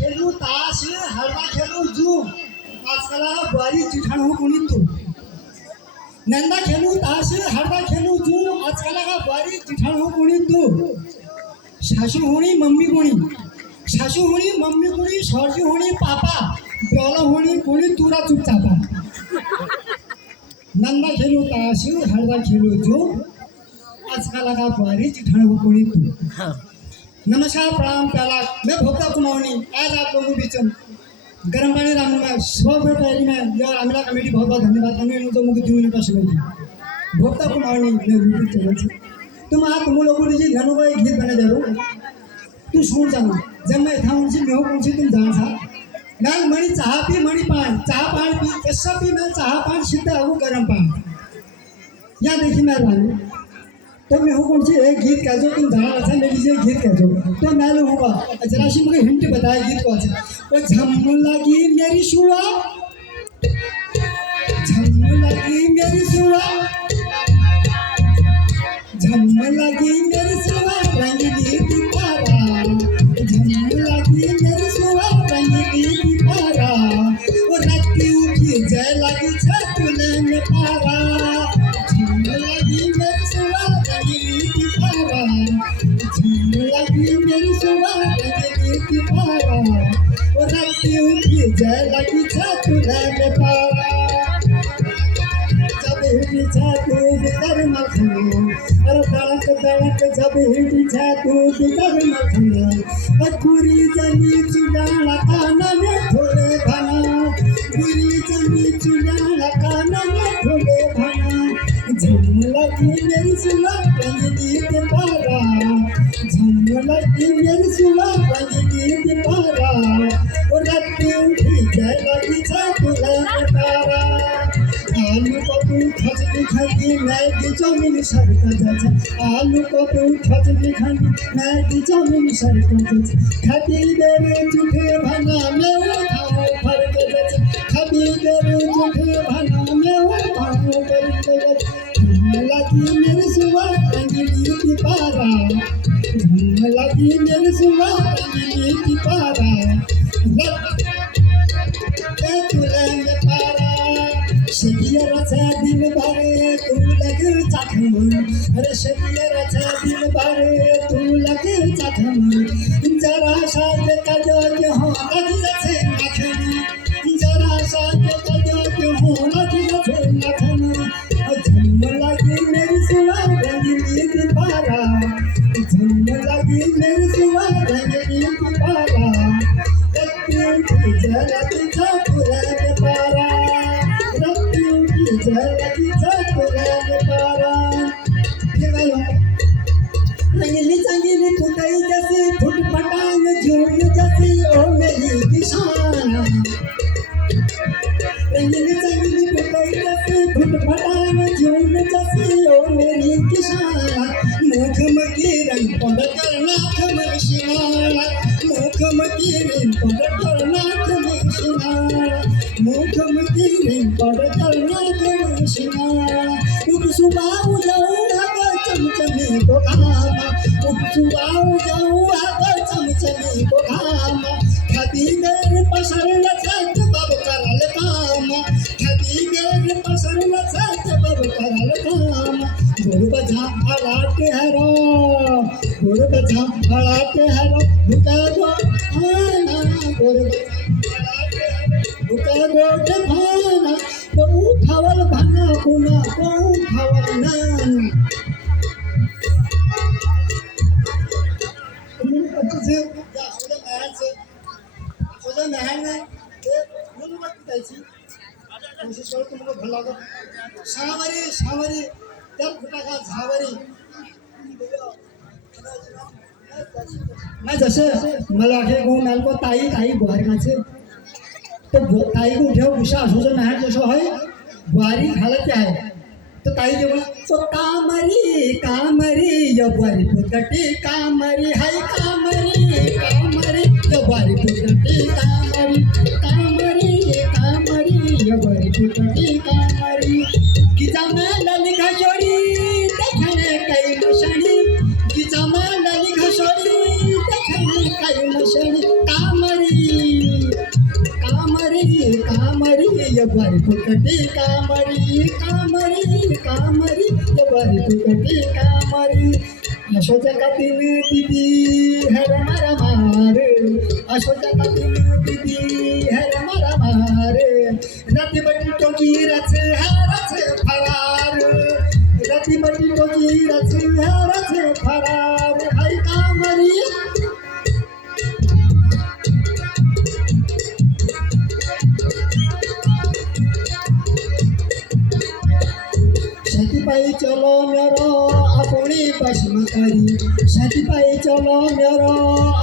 खेलू ताश हरवा खेलू जू आजकल बुआरी जिठान हो कोणी तू नंदा खेलू ताश हरवा खेलू जू आजकल बुआरी जिठान हो कोणी तू शाशु होणी मम्मी कोणी शाशु होणी मम्मी कोणी सरजू होणी पापा ब्रल होणी कोणी तुरा चुपचापा नंदा खेलू ताश हरवा खेलू जू आजकल बुआरी जिठान हो कोणी तू। नमस्कार प्रणाम प्याला मैं भोक्ता कुमाऊनी आज आप लोगों के बीच गर्म पानी रामूंगा सब पहली में यार अमिला कमेटी बहुत बहुत धन्यवाद हमें तो मुझे 2 मिनट का समय दिया भोक्ता कुमाऊनी मैं यूट्यूब चैनल से तुम आज तुम लोगों ने जी ननू का एक गीत बना जरूर तू सुन जाना जब मैं था उनसे मैं कौन सी तुम जान सा मैं मणि चाह पी मणि पान चाह पान पी कैसा पी मैं चाह पान सीधा हूँ गर्म पान या देखिए मेहरबानी तो मैं हूँ कौन सी एक गीत कह दो तुम जाना अच्छा मेरी से गीत कह दो तो मैं लूँगा जरा सी मुझे हिंट बताया गीत को अच्छा वो झम लगी मेरी शुआ झम लगी मेरी शुआ झम लगी मेरी शुआ रंगीली दीपारा झम लगी मेरी शुआ रंगीली दीपारा वो राती उठी जय लगी छतुले में पारा झम लगी मेरी शुआ रंगीली दीपारा झम लगी मेरी शुआ रंगीली दीपारा वो राती उठी जय लगी छतुले में पारा जब हिटी छातू बितर मखना अरे दड़क दड़क जब हिटी छातू बितर मखना अकुरी जनी चुड़ाला काना में थोड़े भना गुरी जनी चुड़ाला काना में थोड़े भना झम लगी मेरी सुला रंगीली दीपारा झम लगी मेरी सुला रंगीली दीपारा और राती उठी जय लगी छातुला तारा आलू को तू खजली खाती मैगी चाउमीन सरका जाता आलू को तू खजली खाती मैगी चाउमीन सरका जाता खाती देरे झूठे भना में उठाओ फर्क जाता खाती देरे झूठे भना में उठाओ फर्क जाता झम लगी मेरी सुवा रंगीली दीपारा झम लगी मेरी सुवा रंगीली दीपारा तुले पारा शरीराचा दिल बारे तू लगे चाखम अरे शरीराचा दिल बारे तू लगे चाखम जरा साथ कदर हो लगी जाते नाखम जरा साथ कदर हो लगी जाते नाखम झम लगी मेरी सुवा रंगीली दीपारा झम लगी मेरी सुवा रंगीली दीपारा जरा तुझा पुराण पारा रंगीली चंगीली फुटाई जैसी फुटपटांग झूठ जैसी ओ मेरी किसान रंगीली चंगीली फुटाई जैसी फुटपटांग झूठ जैसी ओ मेरी किसान मुखम की रंग पड़ करना खमर शिवाला मुखम की रंग पड़ करना खमर शिवाला मुखम की रंग पड़ करना खमर शिवाला उपसुबाऊ जाऊ आगा चमचमी को खामा उपसुबाऊ जाऊ आगा चमचमी को खामा खाती देर पसरल छत बब करल काम खाती देर पसरल छत बब करल काम गोर बजा हलाट हरो गोर बजा हलाट हरो भुका गो आना गोर बजा भुका गो भाना बहु खावल भाना पुना बहु खावल नान सोजा महल में मुन मत जायची कोशिश करो तुमको भला को सावरी सावरी तब फुटाका झावरी मैं जैसे मलाखे को मैल को ताई ताई बुहार का से तो ताई को उठे गुस्सा सोचा महल जैसा है बुहारी हालत क्या है तो ताई जो बोला तो कामरी कामरी यो बुहारी पुटटी कामरी हाय कामरी कामरी यो बुहारी पुटटी कामरी कामरी कामरी यो बुहारी पुटटी कामरी किजा में ललिका जोड़ी देखने कई मशनी किजा में ललिका जोड़ी देखने कई मशनी कामरी ये बारी फुकटी कामरी कामरी कामरी ये बारी फुकटी कामरी अशो जगातील दीदी हर मारा मारे अशो जगातील दीदी हर मारा मारे राती बटी टोकी रचे हरचे फरार राती बटी टोकी रचे हरचे फरार हाय कामरी पाई चलो मेरो अपनी पश्चिम करी छाती पाई चलो मेरो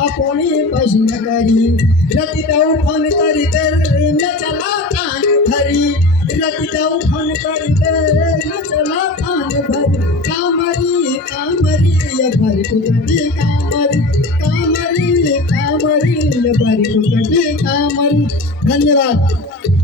अपनी पश्चिम करी रति दाऊ फोन करी कर न चला कान भरी रति दाऊ फोन करी कर न चला कान भरी कामरी कामरी ये भरी कुकटी कामरी कामरी कामरी ये भरी कुकटी कामरी धन्यवाद।